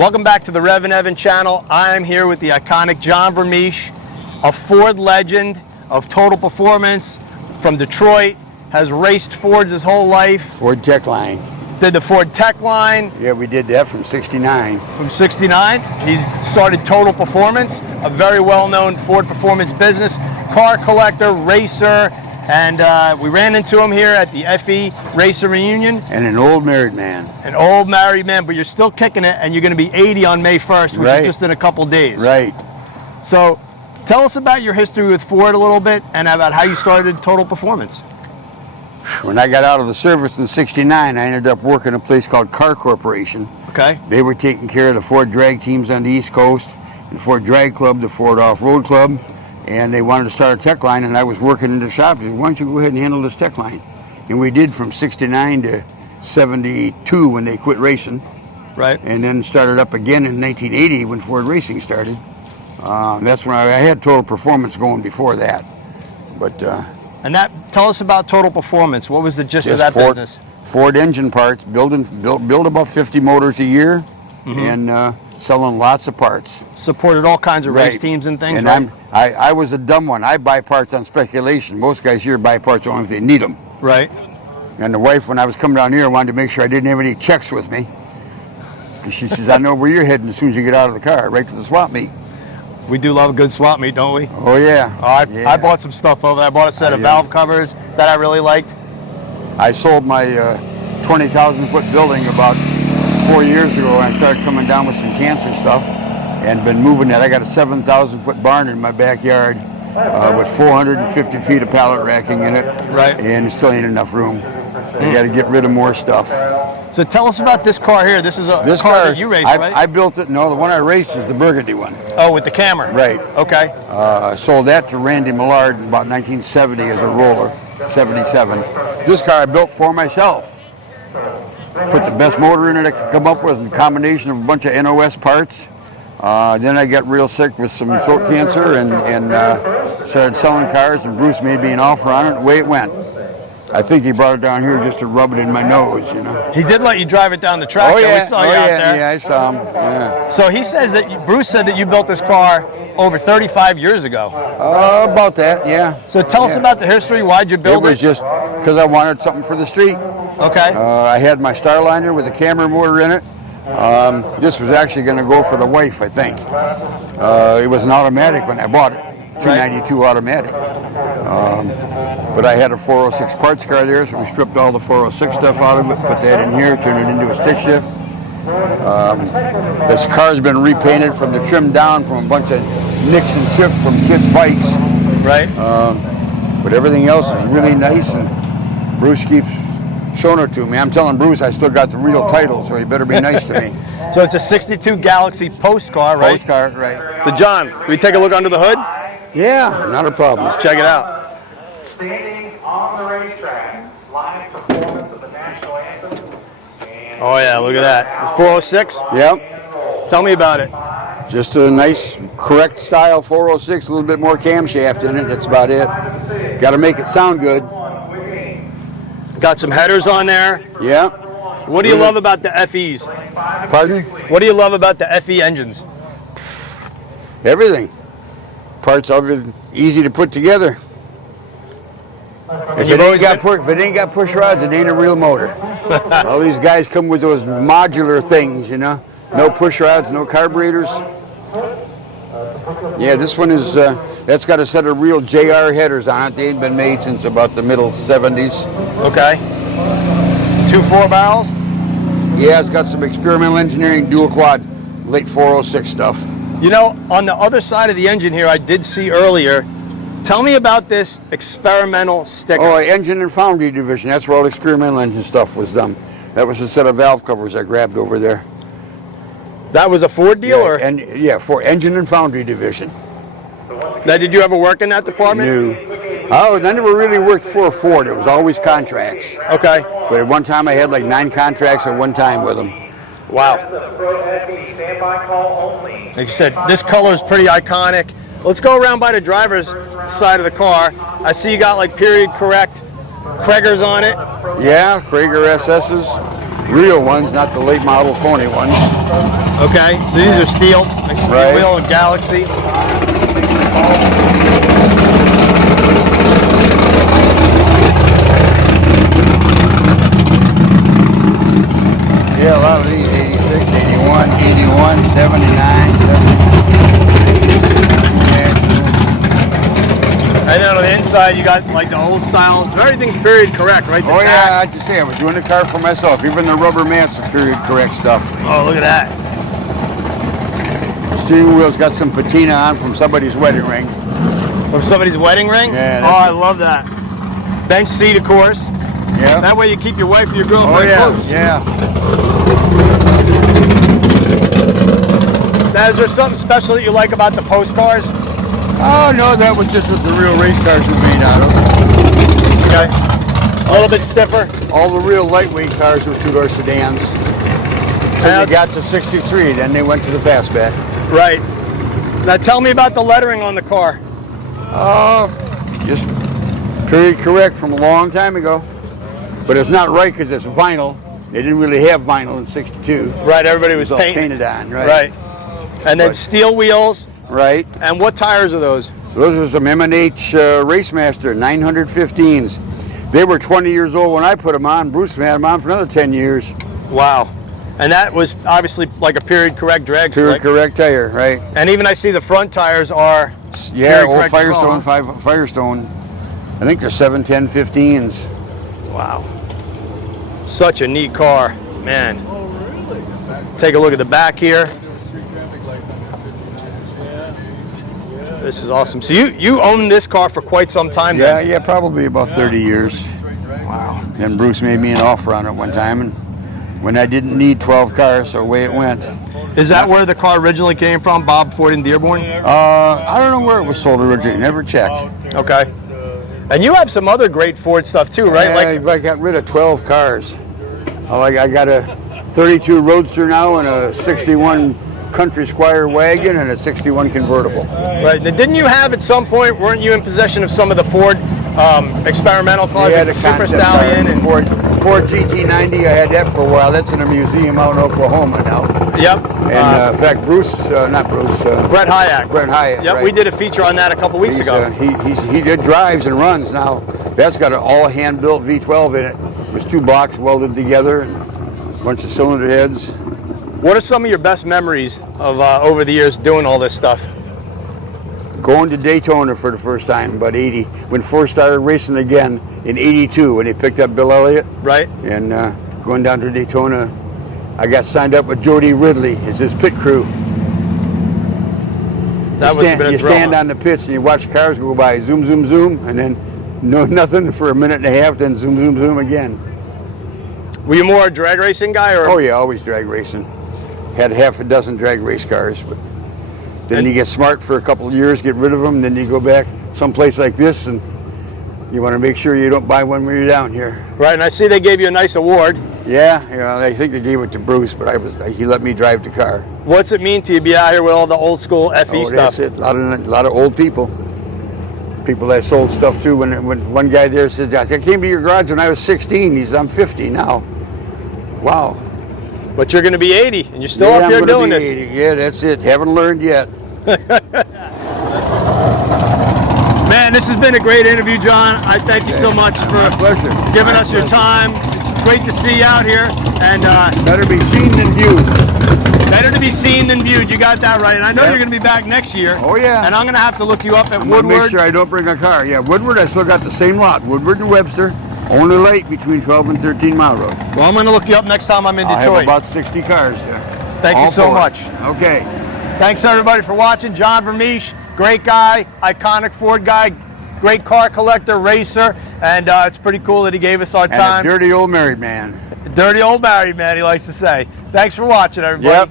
Welcome back to the REVan channel. I am here with the iconic John Vermeersch, a Ford legend of total performance from Detroit, has raced Fords his whole life. Ford Tech Line. Did the Ford Tech Line. Yeah, we did that from 69. From 69. He started Total Performance, a very well-known Ford performance business, car collector, racer, and we ran into him here at the FE Racer Reunion. And an old married man. An old married man, but you're still kicking it, and you're going to be 80 on May 1st, which is just in a couple days. Right. So tell us about your history with Ford a little bit and about how you started Total Performance. When I got out of the service in 69, I ended up working at a place called Car Corporation. Okay. They were taking care of the Ford drag teams on the East Coast, the Ford Drag Club, the Ford Off-Road Club, and they wanted to start a tech line, and I was working in the shop. They said, why don't you go ahead and handle this tech line? And we did from 69 to 72 when they quit racing. Right. And then started up again in 1980 when Ford Racing started. That's when I had Total Performance going before that. But and tell us about Total Performance. What was the gist of that business? Ford engine parts, build about 50 motors a year, and selling lots of parts. Supported all kinds of race teams and things. And I was a dumb one. I buy parts on speculation. Most guys here buy parts only if they need them. Right. And the wife, when I was coming down here, wanted to make sure I didn't have any checks with me. Because she says, I know where you're heading as soon as you get out of the car, right to the swap meet. We do love a good swap meet, don't we? Oh, yeah. I bought some stuff over there. I bought a set of valve covers that I really liked. I sold my 20,000 foot building about 4 years ago, and I started coming down with some cancer stuff and been moving that. I got a 7,000 foot barn in my backyard with 450 feet of pallet racking in it. Right. And it still ain't enough room. I got to get rid of more stuff. So tell us about this car here. This is a car that you raced, right? I built it. No, the one I raced is the burgundy one. Oh, with the camera. Right. Okay. I sold that to Randy Millard in about 1970 as a roller, 77. This car I built for myself. Put the best motor in it I could come up with, a combination of a bunch of NOS parts. Then I got real sick with some throat cancer and started selling cars, and Bruce made me an offer on it. Away it went. I think he brought it down here just to rub it in my nose, you know. He did let you drive it down the track. Oh, yeah. We saw you out there. Yeah, I saw him. Yeah. So he says that Bruce said that you built this car over 35 years ago. About that, yeah. So tell us about the history. Why'd you build it? It was just because I wanted something for the street. Okay. I had my Starliner with a camera motor in it. This was actually going to go for the wife, I think. It was an automatic when I bought it, 292 automatic. But I had a 406 parts car there, so we stripped all the 406 stuff out of it, put that in here, turned it into a stick shift. This car's been repainted from the trim down from a bunch of nicks and chips from kids' bikes. Right. But everything else is really nice, and Bruce keeps showing it to me. I'm telling Bruce I still got the real title, so he better be nice to me. So it's a 62 Galaxie post car, right? Post car, right. So John, can we take a look under the hood? Yeah, not a problem. Let's check it out. Standing on the racetrack, live performance of the national anthem. Oh yeah, look at that. 406? Yep. Tell me about it. Just a nice, correct style 406, a little bit more camshaft in it. That's about it. Got to make it sound good. Got some headers on there. Yeah. What do you love about the FEs? Pardon? What do you love about the FE engines? Everything. Parts of it easy to put together. If it ain't got push rods, it ain't a real motor. All these guys come with those modular things, you know. No push rods, no carburetors. Yeah, this one is, that's got a set of real JR headers on it. They ain't been made since about the middle 70s. Okay. 2 4-barrels? Yeah, it's got some experimental engineering dual quad, late 406 stuff. You know, on the other side of the engine here, I did see earlier, tell me about this experimental sticker. Oh, engine and foundry division. That's where all the experimental engine stuff was done. That was a set of valve covers I grabbed over there. That was a Ford deal, or? For engine and foundry division. Now, did you ever work in that department? No. Oh, I never really worked for a Ford. It was always contracts. Okay. But at one time I had like 9 contracts at one time with them. Wow. Like you said, this color is pretty iconic. Let's go around by the driver's side of the car. I see you got like period correct Kragers on it. Yeah, Krager SS's. Real ones, not the late model phony ones. Okay, so these are steel, like steel Right. wheel and Galaxie. Yeah, a lot of these, 86, 81, 81, 79, 70. And then on the inside, you got like the old style. Everything's period correct, right? The Oh yeah, tack. I have to say, I was doing the car for myself. Even the rubber mats are period correct stuff. Oh, look at that. The steering wheel's got some patina on from somebody's wedding ring. From somebody's wedding ring? Yeah, Oh, that's I love that. Bench seat, of course. Yeah. That way you keep your wife or your girl Oh very yeah, close. yeah. Now, is there something special that you like about the postcars? Oh no, that was just what the real race cars were made out of. Okay. A little bit stiffer. All the real lightweight cars were two-door sedans. So Now- they got to 63, then they went to the fastback. Right. Now tell me about the lettering on the car. Oh, just period correct from a long time ago. But it's not right because it's vinyl. They didn't really have vinyl in 62. Right, everybody It was was all painting. painted on, right? Right. And then But- steel wheels. Right. And what tires are those? Those are some M&H Racemaster 915s. They were 20 years old when I put them on. Bruce had them on for another 10 years. Wow. And that was obviously like a period correct drag Period slick. correct tire, right? And even I see the front tires are Yeah, period old correct as well, Firestone, huh? Firestone. I think they're 710-15s. Wow. Such a neat car, man. Take a look at the back here. This is awesome. So you owned this car for quite some time then? Yeah, probably about 30 years. Wow. And Bruce made me an offer on it one time, and when I didn't need 12 cars, so away it went. Is that where the car originally came from, Bob Ford in Dearborn? I don't know where it was sold originally, never checked. Okay. And you have some other great Ford stuff too, right? I got rid of 12 cars. I got a 32 Roadster now and a 61 Country Squire wagon and a 61 convertible. Right. Then didn't you have at some point, weren't you in possession of some of the Ford experimental cars, Yeah, like the the Super concept Stallion? car. And Ford GT90, I had that for a while. That's in a museum out in Oklahoma now. Yep. And in fact, Brett Hyatt. Brett Hyatt. Yep, right. we did a feature on that a couple weeks ago. He did drives and runs now. That's got an all hand-built V12 in it. It was 2 blocks welded together and a bunch of cylinder heads. What are some of your best memories of over the years doing all this stuff? Going to Daytona for the first time, about 80, when Ford started racing again in 82 when they picked up Bill Elliott. Right. And going down to Daytona, I got signed up with Jody Ridley as his pit crew. That was You stand on the pits and you watch cars go by, zoom, zoom, zoom, and then nothing for a minute and a half, then zoom, zoom, zoom again. Were you more a drag racing guy, or? Oh yeah, always drag racing. Had half a dozen drag race cars, but then you get smart for a couple of years, get rid of them, then you go back someplace like this, and you want to make sure you don't buy one when you're down here. Right, and I see they gave you a nice award. Yeah, I think they gave it to Bruce, but he let me drive the car. What's it mean to you to be out here with all the old school FE stuff? That's it. A lot of old people. People that sold stuff too. When one guy there said, I came to your garage when I was 16. He said, I'm 50 now. Wow. But you're going to be 80, and you're still Yeah, up I'm here gonna doing be this. 80. Yeah, that's it. Haven't learned yet. Man, this has been a great interview, John. I thank you so much for Pleasure. giving us your time. It's great to see you out here, and Better be seen than viewed. better to be seen than viewed. You got that right. And I know Yep. you're going to be back next year. Oh, yeah. And I'm going to have to look you up at I'm gonna Woodward. make sure I don't bring a car. Yeah, Woodward, I still got the same lot. Woodward and Webster, only late between 12 and 13 Mile Road. Well, I'm going to look you up next time I'm in I have Detroit. about 60 cars there. Thank you All so for it. much. Okay. Thanks everybody for watching. John Vermeesch, great guy, iconic Ford guy, great car collector, racer, and it's pretty cool that he gave us our And time. a dirty old married man. Dirty old married man, he likes to say. Thanks for watching, everybody. Yep.